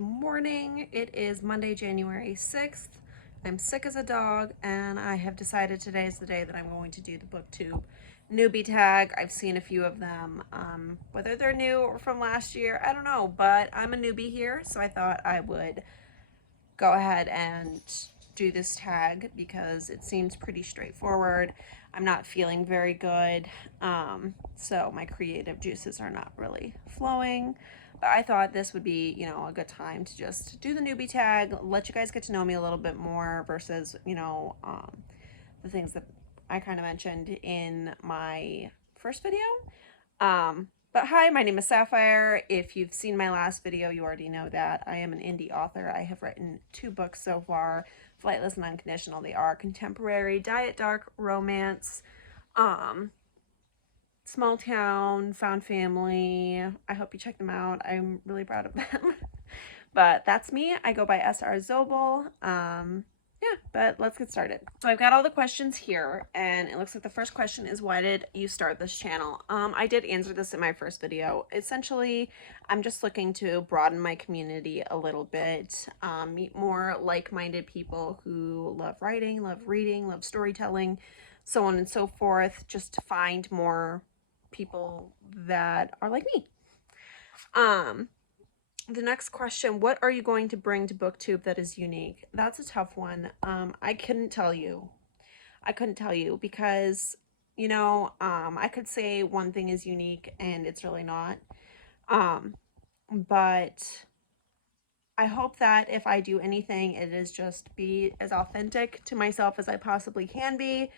morning. It is Monday, January 6th. I'm sick as a dog, and I have decided today is the day that I'm going to do the BookTube newbie tag. I've seen a few of them. Whether they're new or from last year, I don't know, but I'm a newbie here, so I thought I would go ahead and do this tag because it seems pretty straightforward. I'm not feeling very good, so my creative juices are not really flowing. But I thought this would be, a good time to just do the newbie tag, let you guys get to know me a little bit more versus, the things that I kind of mentioned in my first video. But hi, my name is Sapphire. If you've seen my last video, you already know that I am an indie author. I have written 2 books so far, Flightless and Unconditional. They are contemporary, diet dark romance, small town, found family. I hope you check them out. I'm really proud of them. But that's me. I go by SR Zobel. Yeah, but let's get started. So I've got all the questions here, and it looks like the first question is, why did you start this channel? I did answer this in my first video. Essentially, I'm just looking to broaden my community a little bit, meet more like-minded people who love writing, love reading, love storytelling, so on and so forth, just to find more people that are like me. The next question, what are you going to bring to BookTube that is unique? That's a tough one. I couldn't tell you. Because, I could say one thing is unique and it's really not. But I hope that if I do anything, it is just be as authentic to myself as I possibly can be.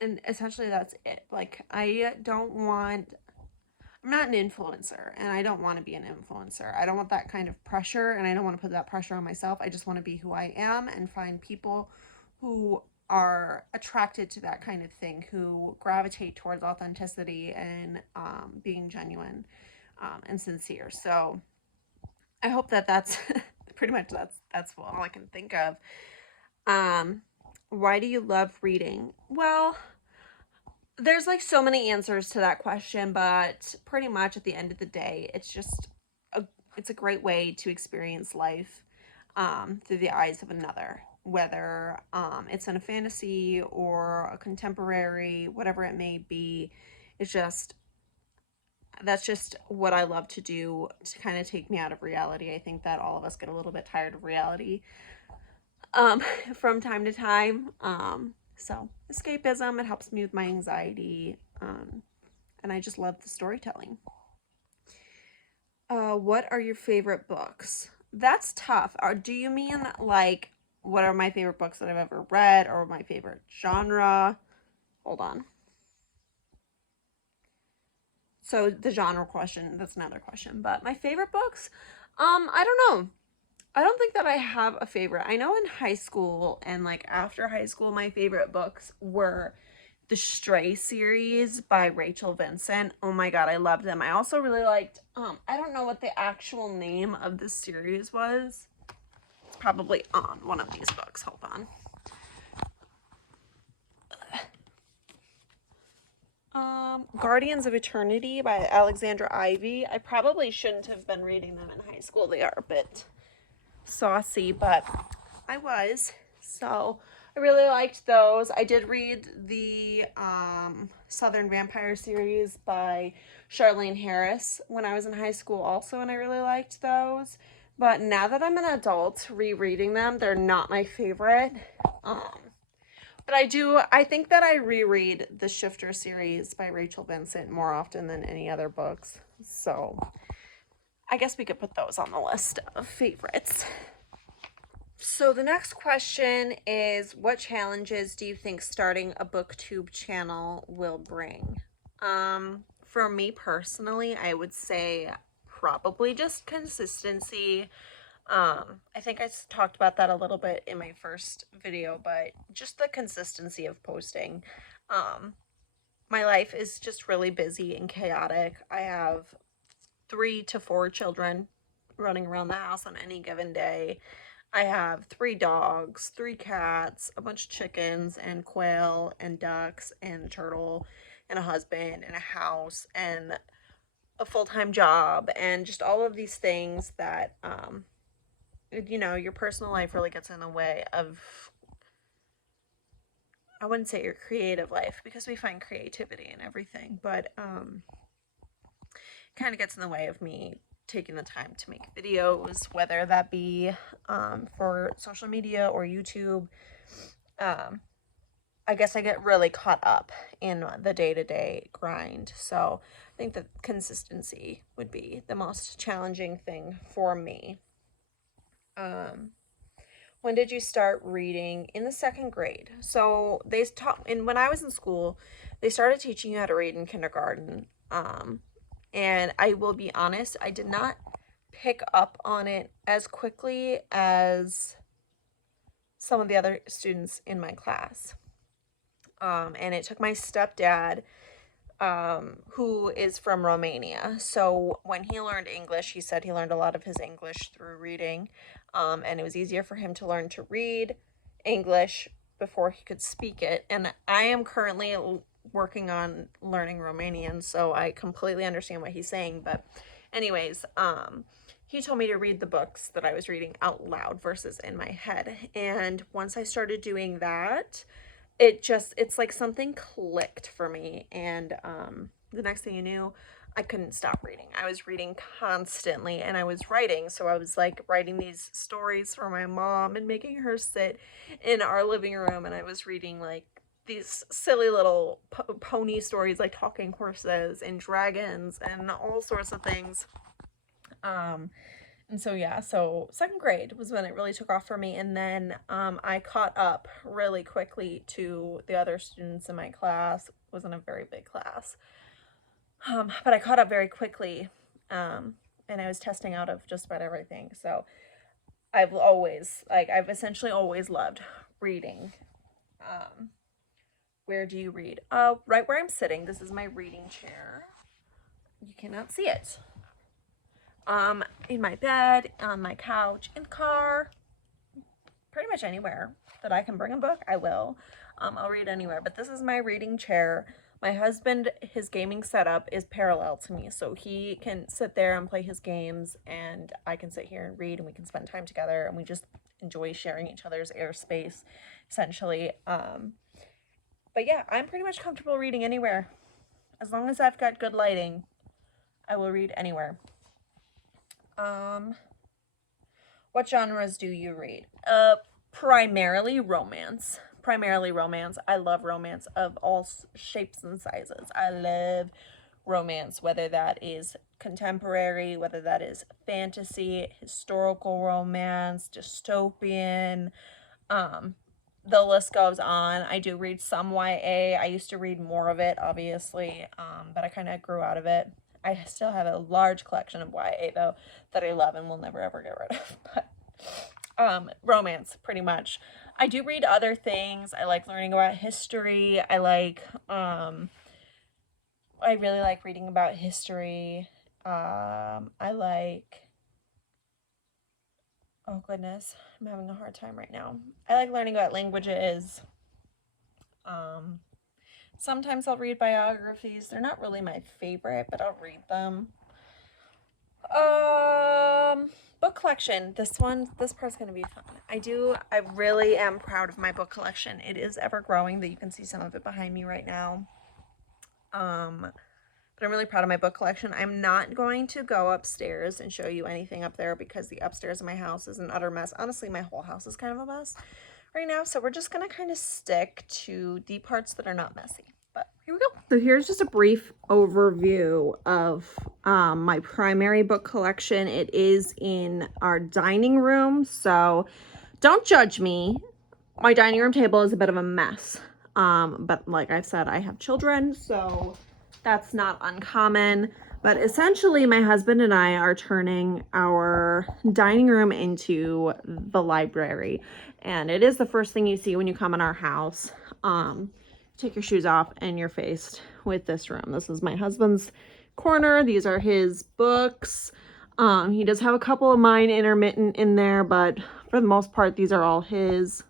And essentially that's it. Like, I'm not an influencer, and I don't want to be an influencer. I don't want that kind of pressure, and I don't want to put that pressure on myself. I just want to be who I am and find people who are attracted to that kind of thing, who gravitate towards authenticity and being genuine and sincere. So I hope that that's pretty much that's all I can think of. Why do you love reading? Well, there's like so many answers to that question, but pretty much at the end of the day, it's a great way to experience life through the eyes of another, whether it's in a fantasy or a contemporary, whatever it may be. That's just what I love to do to kind of take me out of reality. I think that all of us get a little bit tired of reality from time to time. So escapism, it helps me with my anxiety, and I just love the storytelling. What are your favorite books? That's tough. Do you mean like what are my favorite books that I've ever read, or my favorite genre? Hold on. So the genre question, that's another question. But my favorite books, I don't know. I don't think that I have a favorite. I know in high school and like after high school, my favorite books were the Stray series by Rachel Vincent. Oh my god, I loved them. I also really liked, I don't know what the actual name of this series was. It's probably on one of these books. Hold on. Guardians of Eternity by Alexandra Ivy. I probably shouldn't have been reading them in high school. They are a bit saucy, but I was. So I really liked those. I did read the Southern Vampire series by Charlene Harris when I was in high school also, and I really liked those. But now that I'm an adult, rereading them, they're not my favorite. But I think that I reread the Shifter series by Rachel Vincent more often than any other books. So I guess we could put those on the list of favorites. So the next question is, what challenges do you think starting a BookTube channel will bring? For me personally, I would say probably just consistency. I think I talked about that a little bit in my first video, but just the consistency of posting. My life is just really busy and chaotic. I have 3 to 4 children running around the house on any given day. I have 3 dogs, 3 cats, a bunch of chickens and quail and ducks and a turtle and a husband and a house, and a full-time job and just all of these things that, you know, your personal life really gets in the way of, I wouldn't say your creative life, because we find creativity in everything, but kind of gets in the way of me taking the time to make videos, whether that be for social media or YouTube. I guess I get really caught up in the day-to-day grind. So I think that consistency would be the most challenging thing for me. When did you start reading? In the second grade. So they taught, and when I was in school, they started teaching you how to read in kindergarten. And I will be honest, I did not pick up on it as quickly as some of the other students in my class. And it took my stepdad, who is from Romania. So when he learned English, he said he learned a lot of his English through reading. And it was easier for him to learn to read English before he could speak it. And I am currently working on learning Romanian, so I completely understand what he's saying. But anyways, he told me to read the books that I was reading out loud versus in my head. And once I started doing that, it's like something clicked for me. And the next thing you knew, I couldn't stop reading. I was reading constantly, and I was writing. So I was like writing these stories for my mom and making her sit in our living room, and I was reading like these silly little pony stories, like talking horses and dragons and all sorts of things. And so yeah, so second grade was when it really took off for me. And then I caught up really quickly to the other students in my class. It wasn't a very big class, but I caught up very quickly, and I was testing out of just about everything. So I've essentially always loved reading. Where do you read? Right where I'm sitting. This is my reading chair. You cannot see it. In my bed, on my couch, in car, pretty much anywhere that I can bring a book, I will. I'll read anywhere, but this is my reading chair. My husband, his gaming setup is parallel to me, so he can sit there and play his games, and I can sit here and read, and we can spend time together, and we just enjoy sharing each other's airspace, essentially. But yeah, I'm pretty much comfortable reading anywhere. As long as I've got good lighting, I will read anywhere. What genres do you read? Primarily romance. I love romance of all shapes and sizes. I love romance, whether that is contemporary, whether that is fantasy, historical romance, dystopian, the list goes on. I do read some YA. I used to read more of it, obviously, but I kind of grew out of it. I still have a large collection of YA, though, that I love and will never, ever get rid of. But romance, pretty much. I do read other things. I like learning about history. I really like reading about history. Oh goodness, I'm having a hard time right now. I like learning about languages. Sometimes I'll read biographies. They're not really my favorite, but I'll read them. Book collection. This part's gonna be fun. I really am proud of my book collection. It is ever growing, that you can see some of it behind me right now. But I'm really proud of my book collection. I'm not going to go upstairs and show you anything up there, because the upstairs of my house is an utter mess. Honestly, my whole house is kind of a mess right now. So we're just going to kind of stick to the parts that are not messy. But here we go. So here's just a brief overview of my primary book collection. It is in our dining room. So don't judge me. My dining room table is a bit of a mess. But like I've said, I have children, so that's not uncommon. But essentially, my husband and I are turning our dining room into the library. And it is the first thing you see when you come in our house. Take your shoes off and you're faced with this room. This is my husband's corner. These are his books. He does have a couple of mine intermittent in there, but for the most part, these are all his.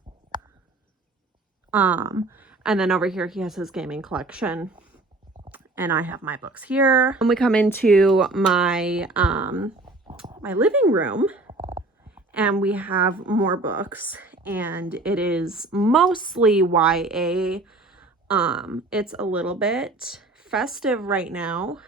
And then over here, he has his gaming collection. and I have my books here. And we come into my my living room, and we have more books, and it is mostly YA. It's a little bit festive right now.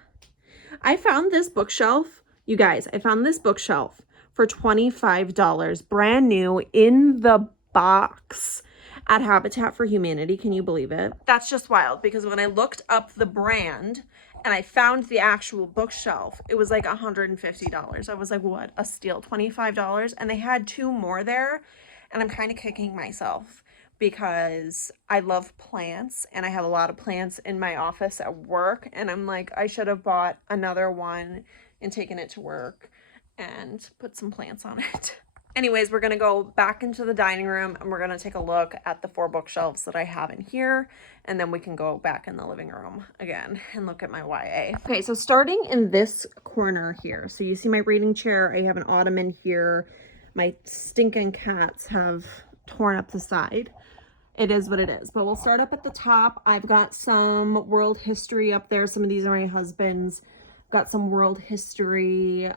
I found this bookshelf, you guys, I found this bookshelf for $25, brand new in the box at Habitat for Humanity. Can you believe it? That's just wild, because when I looked up the brand and I found the actual bookshelf, it was like $150. I was like, what a steal, $25. And they had 2 more there, and I'm kind of kicking myself because I love plants and I have a lot of plants in my office at work, and I'm like, I should have bought another one and taken it to work and put some plants on it. Anyways, we're gonna go back into the dining room and we're gonna take a look at the 4 bookshelves that I have in here, and then we can go back in the living room again and look at my YA. Okay, so starting in this corner here, so you see my reading chair, I have an ottoman here. My stinking cats have torn up the side. It is what it is, but we'll start up at the top. I've got some world history up there. Some of these are my husband's. Got some world history.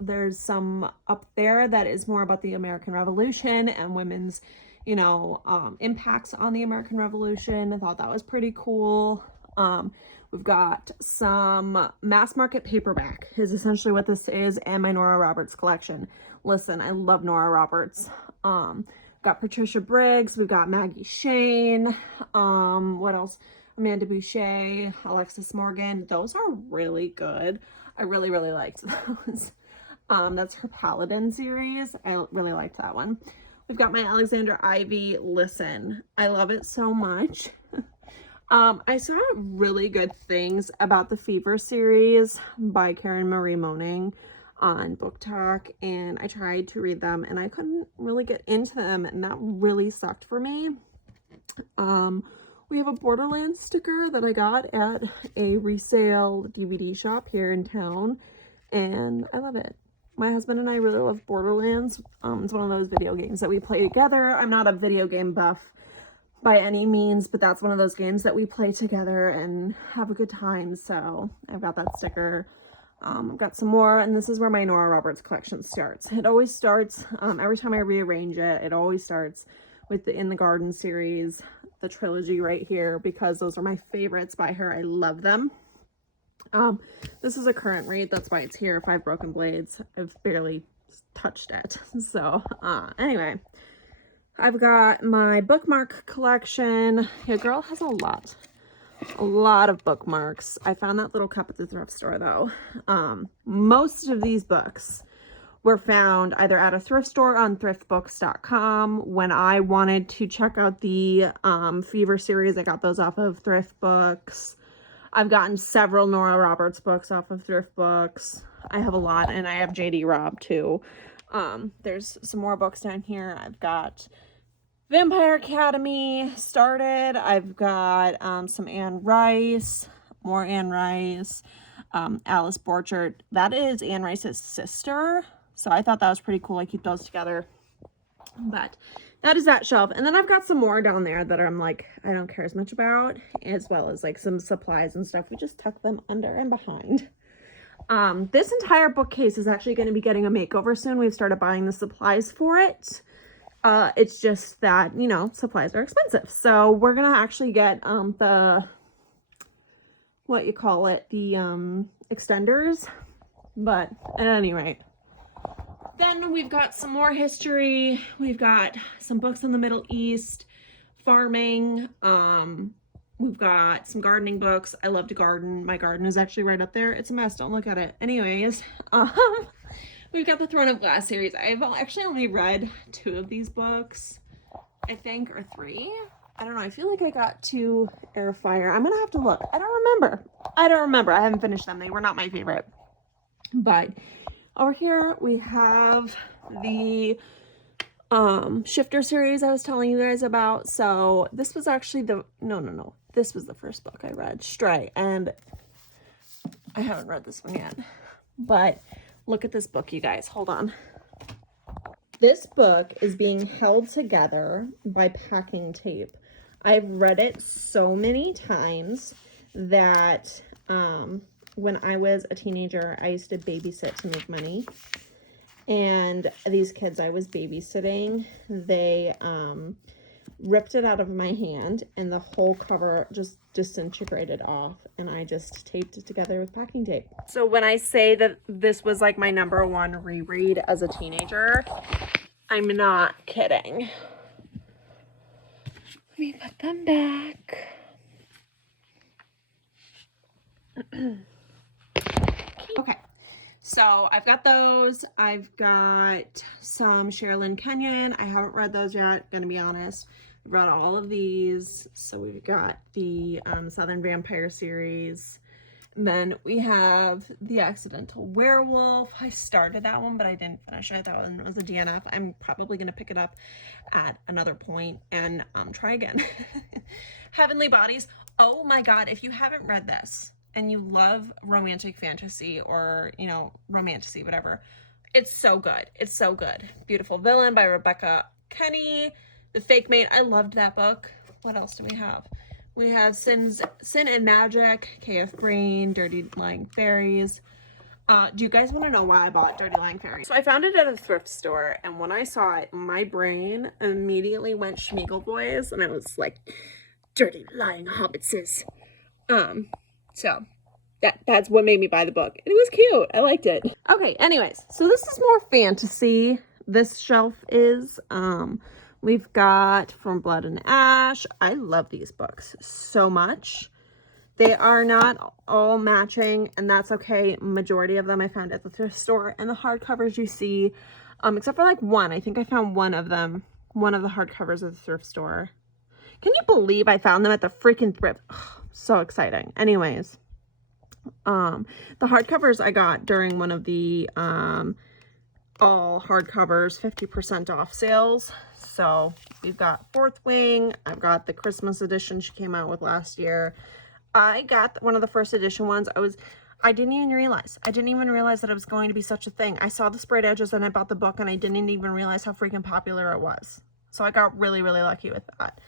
There's some up there that is more about the American Revolution and women's, you know, impacts on the American Revolution. I thought that was pretty cool. We've got some mass market paperback is essentially what this is, and my Nora Roberts collection. Listen, I love Nora Roberts. Got Patricia Briggs, we've got Maggie Shane, what else? Amanda Boucher, Alexis Morgan. Those are really good. I really, really liked those. That's her Paladin series. I really liked that one. We've got my Alexandra Ivy. Listen, I love it so much. I saw really good things about the Fever series by Karen Marie Moning on Book Talk, and I tried to read them and I couldn't really get into them, and that really sucked for me. We have a Borderlands sticker that I got at a resale DVD shop here in town, and I love it. My husband and I really love Borderlands. It's one of those video games that we play together. I'm not a video game buff by any means, but that's one of those games that we play together and have a good time, so I've got that sticker. I've got some more, and this is where my Nora Roberts collection starts. It always starts, every time I rearrange it, it always starts with the In the Garden series, the trilogy right here, because those are my favorites by her. I love them. This is a current read, that's why it's here. 5 Broken Blades. I've barely touched it. So, anyway, I've got my bookmark collection. Your girl has a lot of bookmarks. I found that little cup at the thrift store though. Most of these books were found either at a thrift store on thriftbooks.com. When I wanted to check out the Fever series, I got those off of Thrift Books. I've gotten several Nora Roberts books off of Thrift Books. I have a lot, and I have JD Robb too. There's some more books down here. I've got Vampire Academy started. I've got some Anne Rice, more Anne Rice, Alice Borchardt. That is Anne Rice's sister. So I thought that was pretty cool. I keep those together. But that is that shelf. And then I've got some more down there that I'm like, I don't care as much about, as well as like some supplies and stuff. We just tuck them under and behind. This entire bookcase is actually going to be getting a makeover soon. We've started buying the supplies for it. It's just that, you know, supplies are expensive. So we're going to actually get the, what you call it, the extenders. But at any rate. Then we've got some more history. We've got some books on the Middle East, farming. We've got some gardening books. I love to garden. My garden is actually right up there. It's a mess. Don't look at it. Anyways, we've got the Throne of Glass series. I've actually only read 2 of these books, I think, or 3. I don't know. I feel like I got 2 Air Fire. I'm going to have to look. I don't remember. I haven't finished them. They were not my favorite. But over here we have the Shifter series I was telling you guys about. So this was actually no. This was the first book I read, Stray, and I haven't read this one yet. But look at this book, you guys. Hold on. This book is being held together by packing tape. I've read it so many times. that when I was a teenager, I used to babysit to make money. And these kids I was babysitting, they ripped it out of my hand and the whole cover just disintegrated off, and I just taped it together with packing tape. So when I say that this was like my #1 reread as a teenager, I'm not kidding. Let me put them back. Okay, so I've got those. I've got some Sherilyn Kenyon. I haven't read those yet, gonna be honest. I've read all of these. So we've got the Southern Vampire series. And then we have The Accidental Werewolf. I started that one, but I didn't finish it. That one was a DNF. I'm probably going to pick it up at another point and try again. Heavenly Bodies. Oh my God, if you haven't read this and you love romantic fantasy or, you know, romantasy, whatever, it's so good. It's so good. Beautiful Villain by Rebecca Kenny. The Fake Mate. I loved that book. What else do we have? We have Sin and Magic, K.F. Brain, Dirty Lying Fairies. Do you guys want to know why I bought Dirty Lying Fairies? So I found it at a thrift store, and when I saw it, my brain immediately went Schmeagle Boys, and I was like, Dirty Lying Hobbitses. So that's what made me buy the book. And it was cute. I liked it. Okay, anyways, so this is more fantasy. This shelf is, we've got From Blood and Ash. I love these books so much. They are not all matching, and that's okay. Majority of them I found at the thrift store, and the hardcovers you see, except for like one. I think I found one of them, one of the hardcovers at the thrift store. Can you believe I found them at the freaking thrift? Oh, so exciting. Anyways, the hardcovers I got during one of the all hardcovers 50% off sales. So we've got Fourth Wing. I've got the Christmas edition she came out with last year. I got one of the first edition ones. I didn't even realize that it was going to be such a thing. I saw the sprayed edges and I bought the book, and I didn't even realize how freaking popular it was. So I got really, really lucky with that.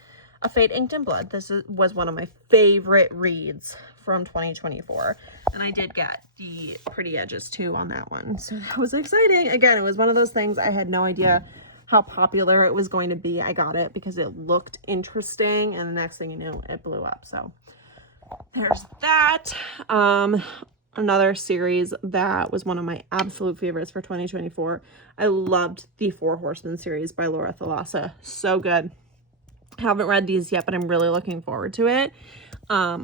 A Fate Inked in Blood. Was one of my favorite reads from 2024. And I did get the pretty edges too on that one. So that was exciting. Again, it was one of those things I had no idea how popular it was going to be. I got it because it looked interesting, and the next thing you knew, it blew up. So there's that. Another series that was one of my absolute favorites for 2024. I loved the Four Horsemen series by Laura Thalassa. So good. Haven't read these yet, but I'm really looking forward to it.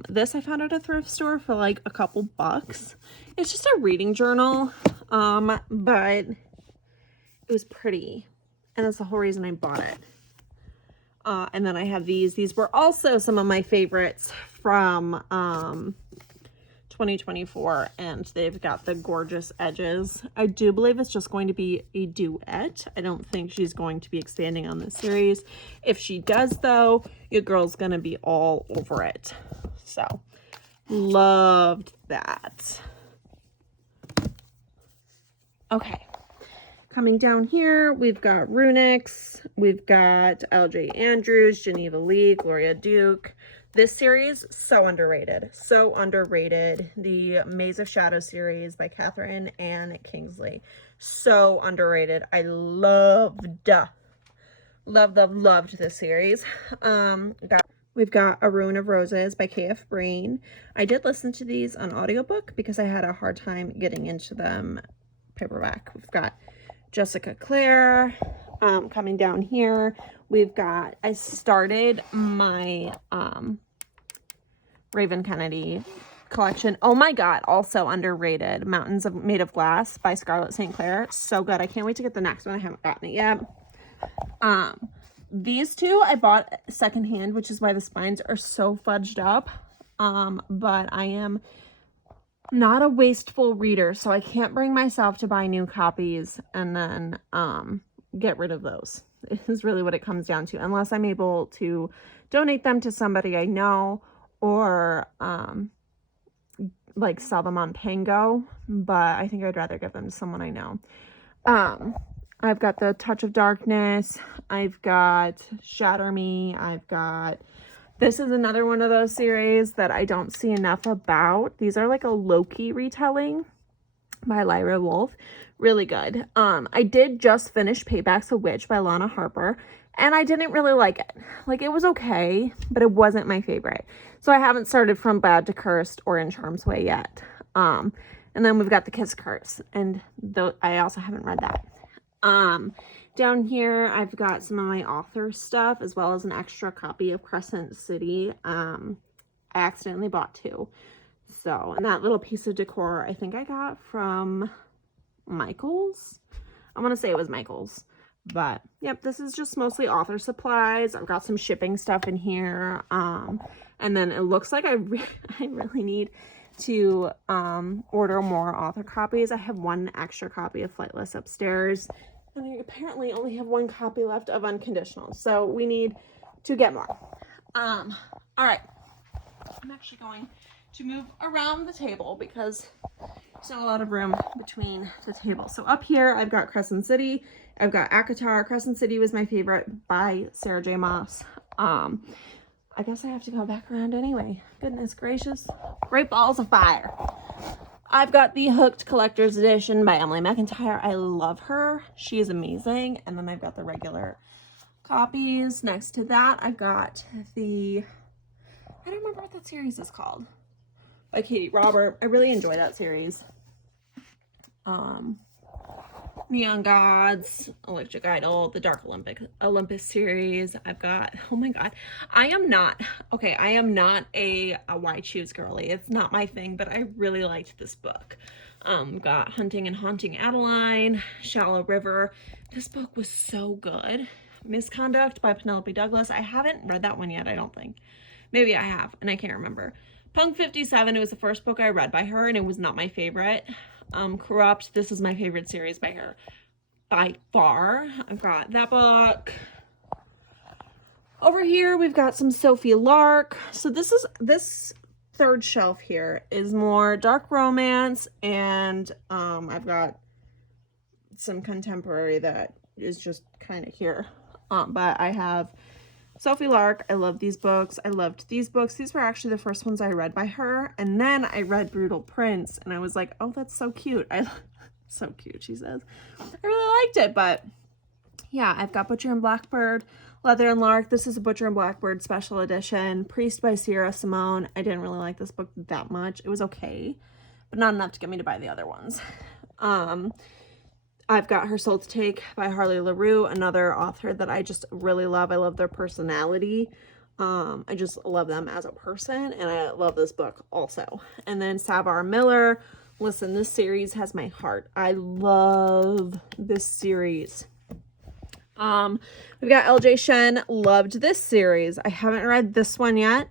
This I found at a thrift store for like a couple bucks. It's just a reading journal, but it was pretty, and that's the whole reason I bought it. And then I have these. These were also some of my favorites from 2024, and they've got the gorgeous edges. I do believe it's just going to be a duet. I don't think she's going to be expanding on this series. If she does, though, your girl's gonna be all over it. So loved that. Okay, coming down here, we've got Runix, we've got LJ Andrews, Geneva Lee, Gloria Duke. This series, so underrated. So underrated. The Maze of Shadow series by Catherine Ann Kingsley. So underrated. I loved this series. We've got A Ruin of Roses by K.F. Brain. I did listen to these on audiobook because I had a hard time getting into them paperback. We've got Jessica Clare. Coming down here, we've got, I started my Raven Kennedy collection. Oh my God, also underrated, Mountains Made of Glass by Scarlett St. Clair. So good. I can't wait to get the next one. I haven't gotten it yet. These two I bought secondhand, which is why the spines are so fudged up. But I am not a wasteful reader, so I can't bring myself to buy new copies and then get rid of those. Is really what it comes down to, unless I'm able to donate them to somebody I know, or like sell them on Pango, but I think I'd rather give them to someone I know. I've got The Touch of Darkness, I've got Shatter Me, I've got This is another one of those series that I don't see enough about. These are like a Loki retelling by Lyra Wolf. Really good. I did just finish Payback's a Witch by Lana Harper, and I didn't really like it. Like, it was okay, but it wasn't my favorite. So I haven't started From Bad to Cursed or In Charm's Way yet. And then we've got The Kiss Curse, and I also haven't read that. Down here, I've got some of my author stuff, as well as an extra copy of Crescent City. I accidentally bought 2. So, and that little piece of decor, I think I got from Michael's. I want to say it was Michael's. But, yep, this is just mostly author supplies. I've got some shipping stuff in here. And then it looks like I really need to order more author copies. I have 1 extra copy of Flightless upstairs. And I apparently only have 1 copy left of Unconditional. So we need to get more. All right. I'm actually going to move around the table because there's not a lot of room between the tables. So up here, I've got Crescent City. I've got ACOTAR. Crescent City was my favorite by Sarah J. Maas. I guess I have to go back around anyway. Goodness gracious. Great balls of fire. I've got the Hooked Collector's Edition by Emily McIntyre. I love her. She is amazing. And then I've got the regular copies. Next to that, I've got the, I don't remember what that series is called, by Katie Robert. I really enjoy that series. Neon Gods, Electric Idol, the Dark Olympus series. I've got, oh my god, I am not a Why Choose girly. It's not my thing, but I really liked this book. Got Hunting and Haunting Adeline, Shallow River. This book was so good. Misconduct by Penelope Douglas. I haven't read that one yet, I don't think. Maybe I have, and I can't remember. Punk 57, it was the first book I read by her, and it was not my favorite. Corrupt, this is my favorite series by her by far. I've got that book. Over here, we've got some Sophie Lark. So this third shelf here is more dark romance, and I've got some contemporary that is just kind of here. But I have Sophie Lark. I love these books. I loved these books. These were actually the first ones I read by her. And then I read Brutal Prince, and I was like, oh, that's so cute. So cute, she says. I really liked it, but yeah, I've got Butcher and Blackbird, Leather and Lark. This is a Butcher and Blackbird special edition. Priest by Sierra Simone. I didn't really like this book that much. It was okay, but not enough to get me to buy the other ones. I've got Her Soul to Take by Harley LaRue, another author that I just really love. I love their personality. I just love them as a person, and I love this book also. And then Savar Miller. Listen, this series has my heart. I love this series. We've got LJ Shen. Loved this series. I haven't read this one yet.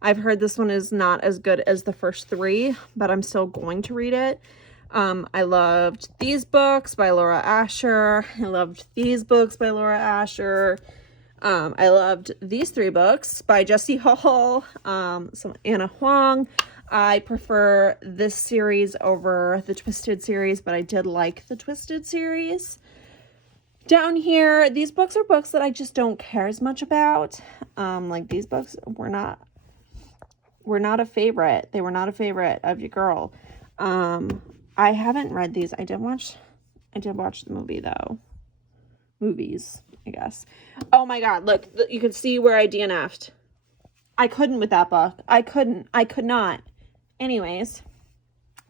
I've heard this one is not as good as the first 3, but I'm still going to read it. I loved these books by Laura Asher. I loved these books by Laura Asher. I loved these 3 books by Jessie Hall, some Anna Huang. I prefer this series over the Twisted series, but I did like the Twisted series. Down here, these books are books that I just don't care as much about. Like these books were not a favorite. They were not a favorite of your girl. I haven't read these. I did watch the movie though. Movies, I guess. Oh my god, look, you can see where I DNF'd. I couldn't with that book. I could not. Anyways,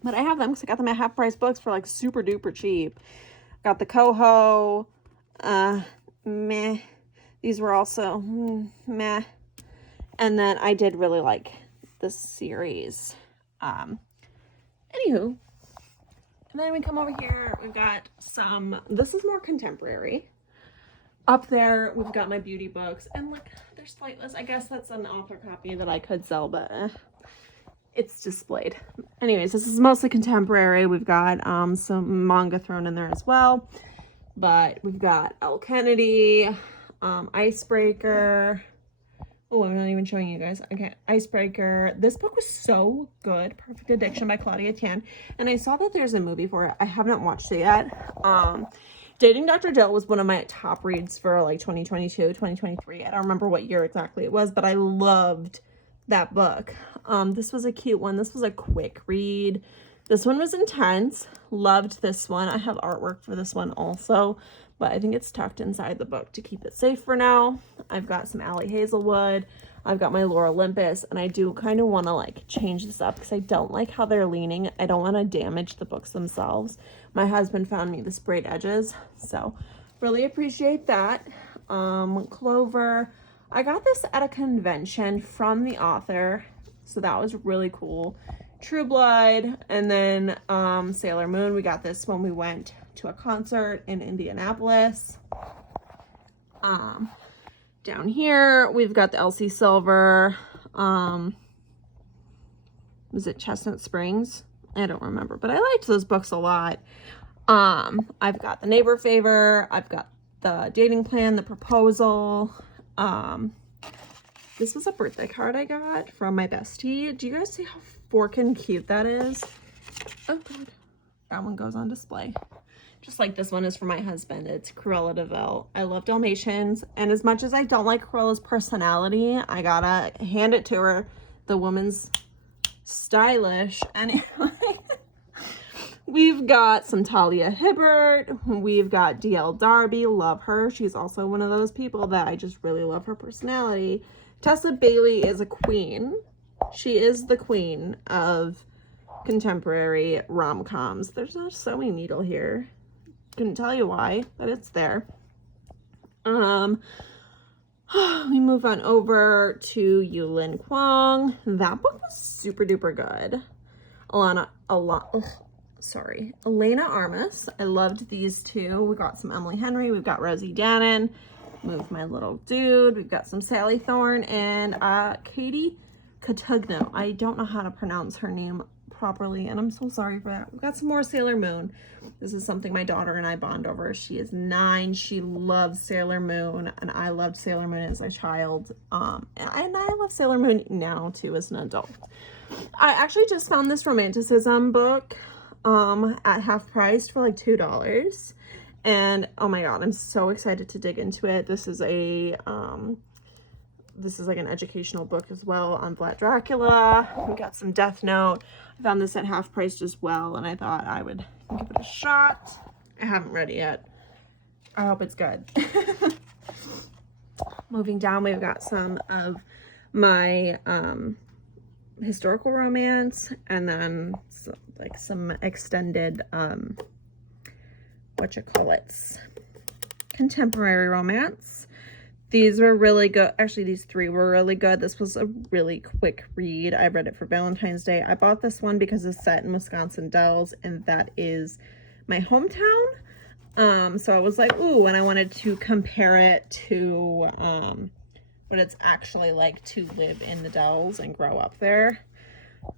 but I have them because I got them at half price books for like super duper cheap. Got the Coho, meh. These were also meh. And then I did really like this series. Anywho, and then we come over here, we've got some, this is more contemporary. Up there, we've got my beauty books, and look, they're Flightless. I guess that's an author copy that I could sell, but it's displayed. Anyways, this is mostly contemporary. We've got some manga thrown in there as well, but we've got Elle Kennedy, Icebreaker. Oh, I'm not even showing you guys. Okay, Icebreaker. This book was so good. Perfect Addiction by Claudia Tan. And I saw that there's a movie for it. I haven't watched it yet. Dating Dr. Jill was one of my top reads for like 2022, 2023. I don't remember what year exactly it was, but I loved that book. This was a cute one. This was a quick read. This one was intense. Loved this one. I have artwork for this one also, but I think it's tucked inside the book to keep it safe for now. I've got some Allie Hazelwood. I've got my Laura Olympus, and I do kind of want to like change this up because I don't like how they're leaning. I don't want to damage the books themselves. My husband found me the sprayed edges, so really appreciate that. Clover. I got this at a convention from the author, so that was really cool. True Blood, and then Sailor Moon. We got this when we went to a concert in Indianapolis. Down here, we've got the Elsie Silver. Was it Chestnut Springs? I don't remember, but I liked those books a lot. I've got The Neighbor Favor. I've got The Dating Plan, The Proposal. This was a birthday card I got from my bestie. Do you guys see how forkin' cute that is? Oh god, that one goes on display. Just like this one is for my husband. It's Cruella de Vil. I love Dalmatians, and as much as I don't like Cruella's personality, I gotta hand it to her. The woman's stylish. Anyway, we've got some Talia Hibbert. We've got D.L. Darby. Love her. She's also one of those people that I just really love her personality. Tessa Bailey is a queen. She is the queen of contemporary rom-coms. There's not a sewing needle here. Couldn't tell you why, but it's there. We move on over to Yulin Kwong. That book was super duper good. Elena Armas. I loved these two. We got some Emily Henry. We've got Rosie Dannon. Move my little dude. We've got some Sally Thorne and Katie Katugno. I don't know how to pronounce her name properly, and I'm so sorry for that. We've got some more Sailor Moon. This is something my daughter and I bond over. She is 9. She loves Sailor Moon, and I loved Sailor Moon as a child. And I love Sailor Moon now too as an adult. I actually just found this romanticism book at half price for like $2. And oh my god, I'm so excited to dig into it. This is a this is like an educational book as well on Vlad Dracula. We got some Death Note. I found this at half price as well, and I thought I would give it a shot. I haven't read it yet. I hope it's good. Moving down, we've got some of my historical romance, and then some extended contemporary romance. These were really good. Actually, these 3 were really good. This was a really quick read. I read it for Valentine's Day. I bought this one because it's set in Wisconsin Dells, and that is my hometown. So I was like, ooh, and I wanted to compare it to what it's actually like to live in the Dells and grow up there.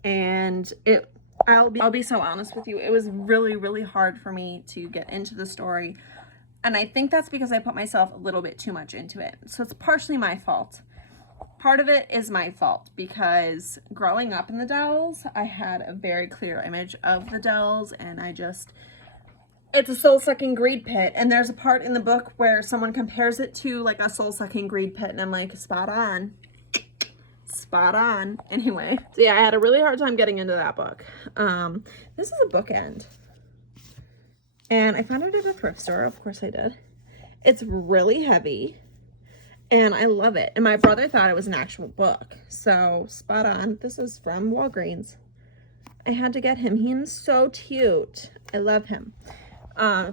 And I'll be so honest with you, it was really, really hard for me to get into the story. And I think that's because I put myself a little bit too much into it. So it's partially my fault. Part of it is my fault because growing up in the Dells, I had a very clear image of the Dells, and it's a soul-sucking greed pit. And there's a part in the book where someone compares it to like a soul-sucking greed pit, and I'm like, spot on. Spot on. Anyway, so yeah, I had a really hard time getting into that book. This is a bookend. And I found it at a thrift store. Of course I did. It's really heavy, and I love it. And my brother thought it was an actual book. So, spot on. This is from Walgreens. I had to get him. He's so cute. I love him.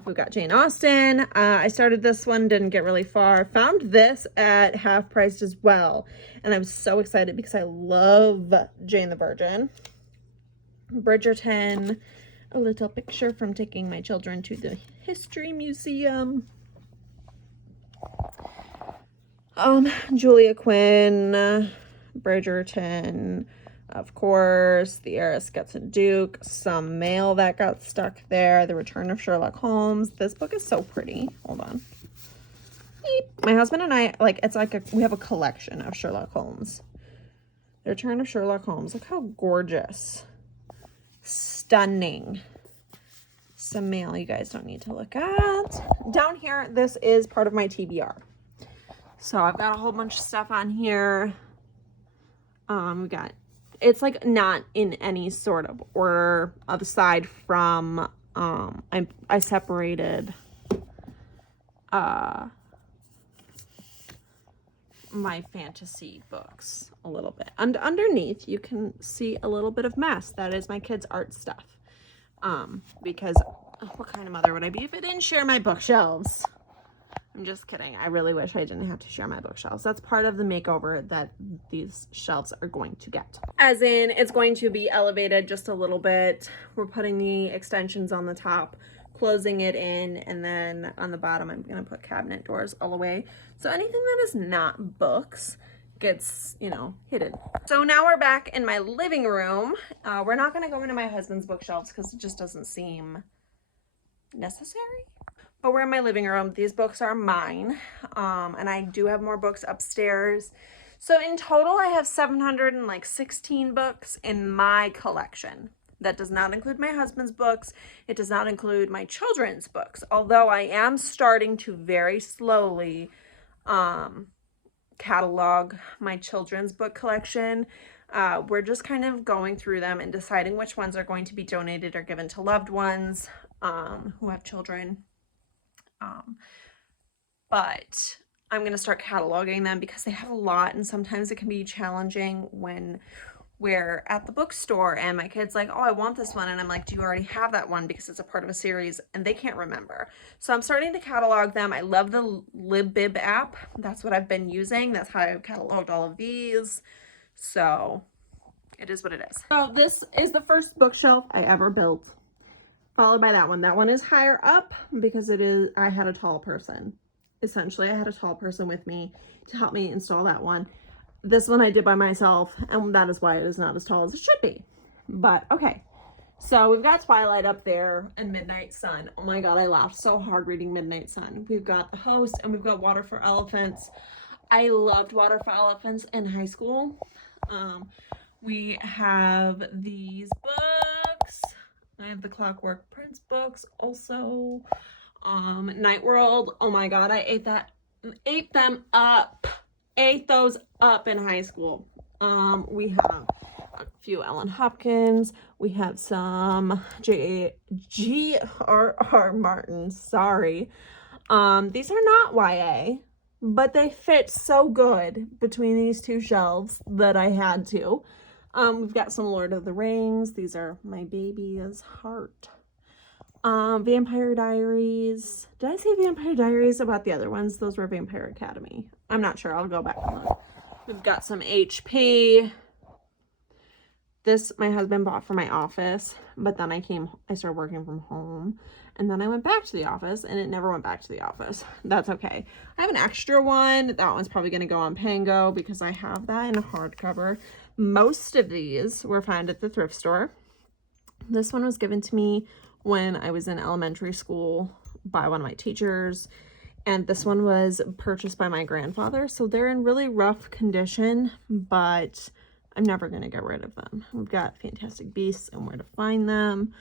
We've got Jane Austen. I started this one, didn't get really far. Found this at half price as well. And I was so excited because I love Jane the Virgin. Bridgerton. A little picture from taking my children to the History Museum. Julia Quinn, Bridgerton, of course, The Heiress Gets a Duke, some mail that got stuck there, The Return of Sherlock Holmes. This book is so pretty. Hold on. Beep. My husband and I, we have a collection of Sherlock Holmes. The Return of Sherlock Holmes. Look how gorgeous. Stunning. some mail you guys don't need to look at. Down here, this is part of my TBR. So I've got a whole bunch of stuff on here. We got, it's like not in any sort of order aside from, I separated, my fantasy books a little bit, and underneath you can see a little bit of mess. That is my kids' art stuff, because what kind of mother would I be if I didn't share my bookshelves? I'm just kidding. I really wish I didn't have to share my bookshelves. That's part of the makeover that these shelves are going to get. As in, it's going to be elevated just a little bit. We're putting the extensions on the top, closing it in, and then on the bottom I'm going to put cabinet doors all the way. So anything that is not books gets, you know, hidden. So now we're back in my living room. We're not going to go into my husband's bookshelves because it just doesn't seem necessary. But we're in my living room. These books are mine. And I do have more books upstairs. So in total, I have 716 books in my collection. That does not include my husband's books. It does not include my children's books. Although I am starting to very slowly catalog my children's book collection. We're just kind of going through them and deciding which ones are going to be donated or given to loved ones who have children. But I'm going to start cataloging them because they have a lot, and sometimes it can be challenging when we're at the bookstore and my kid's like, oh, I want this one. And I'm like, do you already have that one? Because it's a part of a series and they can't remember. So I'm starting to catalog them. I love the LibBib app. That's what I've been using. That's how I've cataloged all of these. So it is what it is. So this is the first bookshelf I ever built, followed by that one. That one is higher up because I had a tall person. Essentially, I had a tall person with me to help me install that one. This one I did by myself, and that is why it is not as tall as it should be. But, okay. So, we've got Twilight up there and Midnight Sun. Oh my god, I laughed so hard reading Midnight Sun. We've got The Host, and we've got Water for Elephants. I loved Water for Elephants in high school. We have these books. I have the Clockwork Prince books also. Night World. Oh my god, I ate them up. Ate those up in high school. We have a few Ellen Hopkins. We have some G.R.R. Martin. Sorry. These are not YA, but they fit so good between these two shelves that I had to. We've got some Lord of the Rings. These are my baby's heart. Vampire Diaries. Did I say Vampire Diaries about the other ones? Those were Vampire Academy. I'm not sure. I'll go back and look. We've got some HP. This my husband bought for my office, but then I started working from home, and then I went back to the office, and it never went back to the office. That's okay. I have an extra one. That one's probably going to go on Pango because I have that in a hardcover. Most of these were found at the thrift store. This one was given to me when I was in elementary school by one of my teachers, and this one was purchased by my grandfather. So they're in really rough condition, but I'm never going to get rid of them. We've got Fantastic Beasts and Where to Find Them.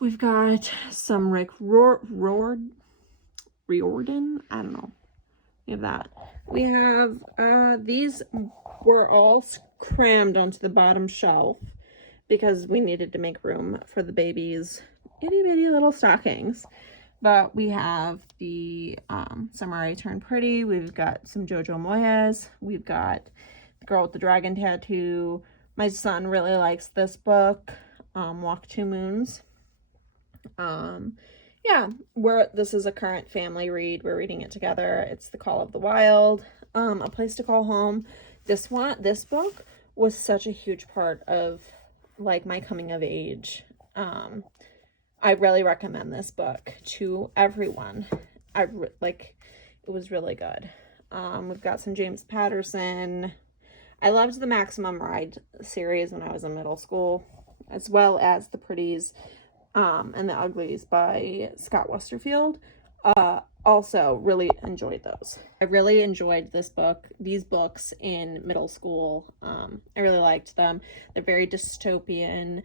We've got some Rick Riordan. I don't know. We have that. We have these were all crammed onto the bottom shelf because we needed to make room for the baby's itty bitty little stockings. But we have the Samurai Turn Pretty. We've got some Jojo Moyes. We've got The Girl with the Dragon Tattoo. My son really likes this book, Walk Two Moons. Yeah, this is a current family read. We're reading it together. It's The Call of the Wild, A Place to Call Home. This book was such a huge part of like my coming of age. I really recommend this book to everyone. It was really good. We've got some James Patterson. I loved the Maximum Ride series when I was in middle school, as well as The Pretties and the Uglies by Scott Westerfield. Also really enjoyed those. I really enjoyed these books in middle school. I really liked them. They're very dystopian.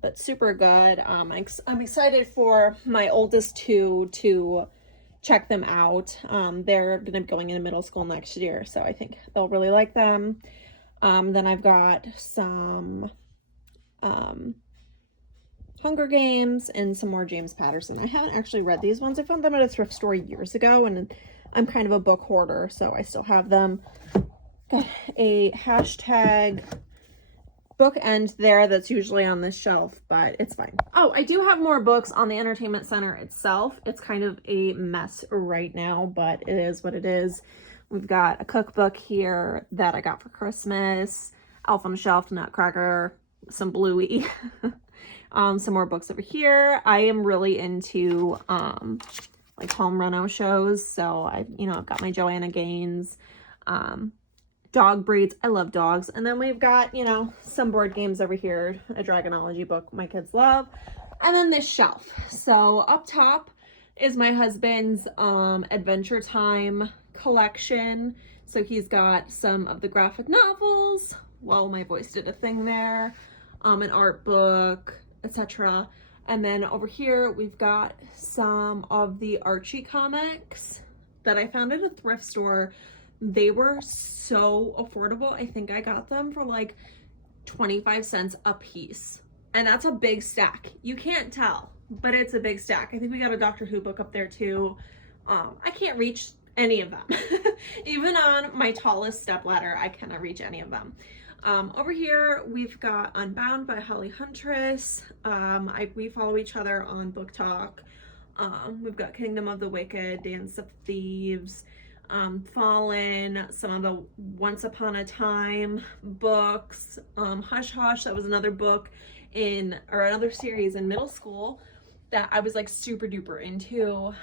but super good. I'm excited for my oldest two to check them out. They're gonna be going into middle school next year, so I think they'll really like them. Then I've got some Hunger Games and some more James Patterson. I haven't actually read these ones. I found them at a thrift store years ago, and I'm kind of a book hoarder, so I still have them. Got a hashtag bookend there that's usually on this shelf, but it's fine. Oh, I do have more books on the entertainment center itself. It's kind of a mess right now, but it is what it is. We've got a cookbook here that I got for Christmas, Elf on the Shelf, Nutcracker, some Bluey. Some more books over here. I am really into like home reno shows, so I've got my Joanna Gaines, dog breeds. I love dogs. And then we've got some board games over here, a Dragonology book my kids love, and then this shelf. So up top is my husband's Adventure Time collection. So he's got some of the graphic novels. Whoa, my voice did a thing there. An art book, etc. And then over here we've got some of the Archie comics that I found at a thrift store. They were so affordable. I think I got them for like 25 cents a piece, and that's a big stack. You can't tell, but it's a big stack. I think we got a Doctor Who book up there too. I can't reach any of them. Even on my tallest stepladder, I cannot reach any of them. Over here, we've got Unbound by Holly Huntress. We follow each other on Book Talk. We've got Kingdom of the Wicked, Dance of Thieves, Fallen, some of the Once Upon a Time books, Hush Hush, that was another book another series in middle school that I was like super duper into.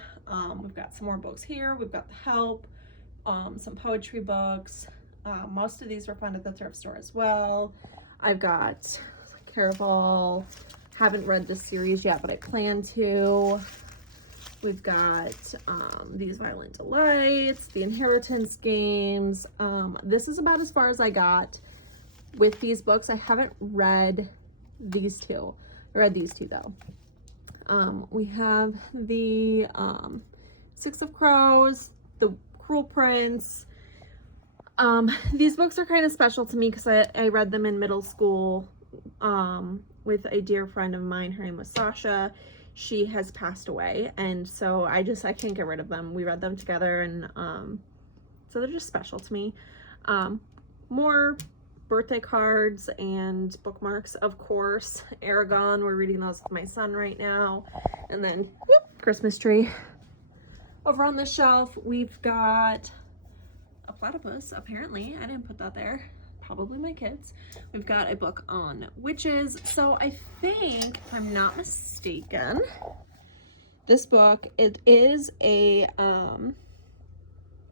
We've got some more books here. We've got The Help, some poetry books. Most of these were found at the thrift store as well. I've got Caraval. Haven't read this series yet, but I plan to. We've got These Violent Delights, The Inheritance Games. This is about as far as I got with these books. I haven't read these two. I read these two though. We have the Six of Crows, The Cruel Prince. These books are kind of special to me because I read them in middle school with a dear friend of mine. Her name was Sasha. She has passed away, and so I can't get rid of them. We read them together, and so they're just special to me. More birthday cards and bookmarks, of course. Aragon, we're reading those with my son right now. And then Christmas tree. Over on the shelf, we've got a platypus, apparently. I didn't put that there. Probably my kids. We've got a book on witches. So I think, if I'm not mistaken, this book, it is a,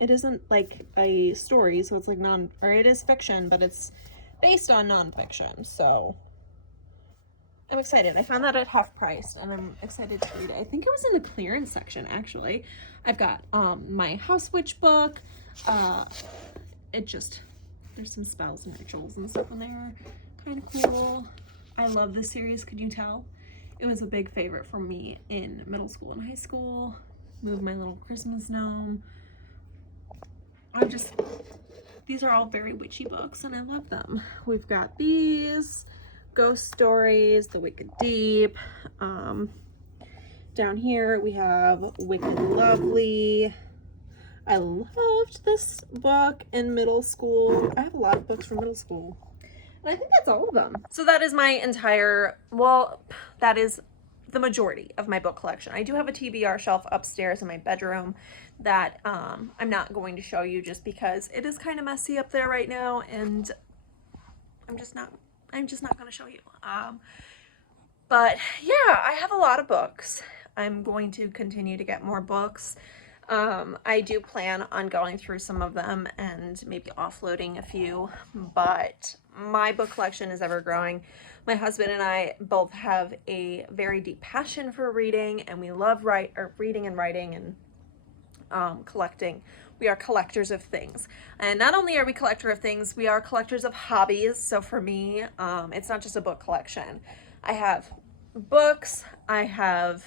it isn't like a story, so it's like it is fiction, but it's based on nonfiction. So I'm excited. I found that at half price, and I'm excited to read it. I think it was in the clearance section, actually. I've got my House Witch book. There's some spells and rituals and stuff in there. Kind of cool. I love this series, could you tell? It was a big favorite for me in middle school and high school. Move My Little Christmas Gnome. These are all very witchy books, and I love them. We've got these, Ghost Stories, The Wicked Deep. Down here we have Wicked Lovely. I loved this book in middle school. I have a lot of books from middle school. And I think that's all of them. So that is my that is the majority of my book collection. I do have a TBR shelf upstairs in my bedroom that I'm not going to show you just because it is kind of messy up there right now, and I'm just not going to show you. But yeah, I have a lot of books. I'm going to continue to get more books. I do plan on going through some of them and maybe offloading a few, but my book collection is ever growing. My husband and I both have a very deep passion for reading, and we love reading and writing and collecting. We are collectors of things. And not only are we collectors of things, we are collectors of hobbies. So for me, it's not just a book collection. I have books. I have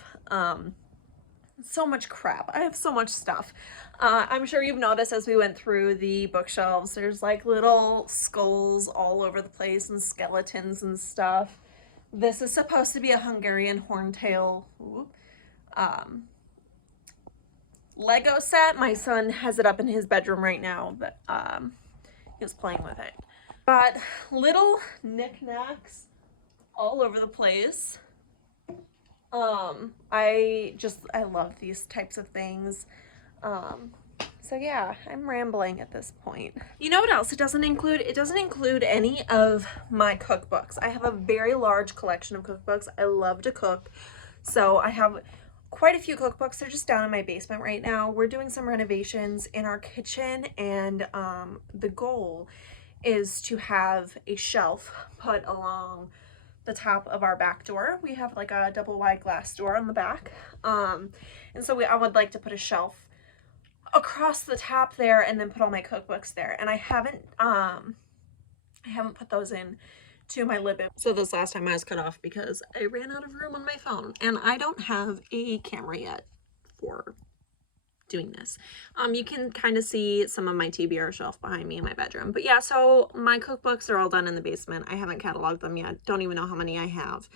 so much crap. I have so much stuff. I'm sure you've noticed as we went through the bookshelves, there's like little skulls all over the place and skeletons and stuff. This is supposed to be a Hungarian horntail Lego set. My son has it up in his bedroom right now, but he was playing with it. Got little knickknacks all over the place. I love these types of things. So yeah, I'm rambling at this point. You know what else it doesn't include? It doesn't include any of my cookbooks. I have a very large collection of cookbooks. I love to cook. So I have quite a few cookbooks. They're just down in my basement right now. We're doing some renovations in our kitchen, and the goal is to have a shelf put along the top of our back door. We have like a double wide glass door on the back, and so I would like to put a shelf across the top there and then put all my cookbooks there. And I haven't put those in to my lid. So this last time I was cut off because I ran out of room on my phone, and I don't have a camera yet for doing this. You can kind of see some of my TBR shelf behind me in my bedroom. But yeah, so my cookbooks are all done in the basement. I haven't cataloged them yet. Don't even know how many I have.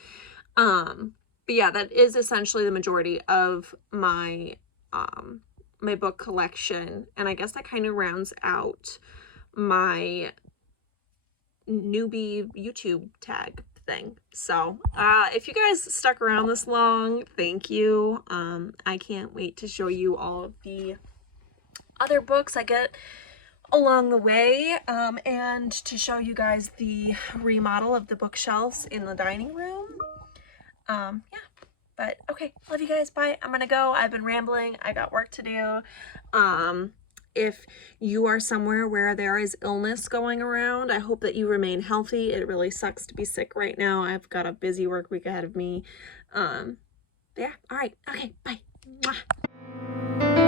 But yeah, that is essentially the majority of my my book collection, and I guess that kind of rounds out my newbie YouTube tag thing. So if you guys stuck around this long, thank you. I can't wait to show you all of the other books I get along the way, and to show you guys the remodel of the bookshelves in the dining room. Yeah, but okay, love you guys, bye. I'm gonna go. I've been rambling. I got work to do. If you are somewhere where there is illness going around, I hope that you remain healthy. It really sucks to be sick right now. I've got a busy work week ahead of me. Yeah, all right, okay, bye. Mwah.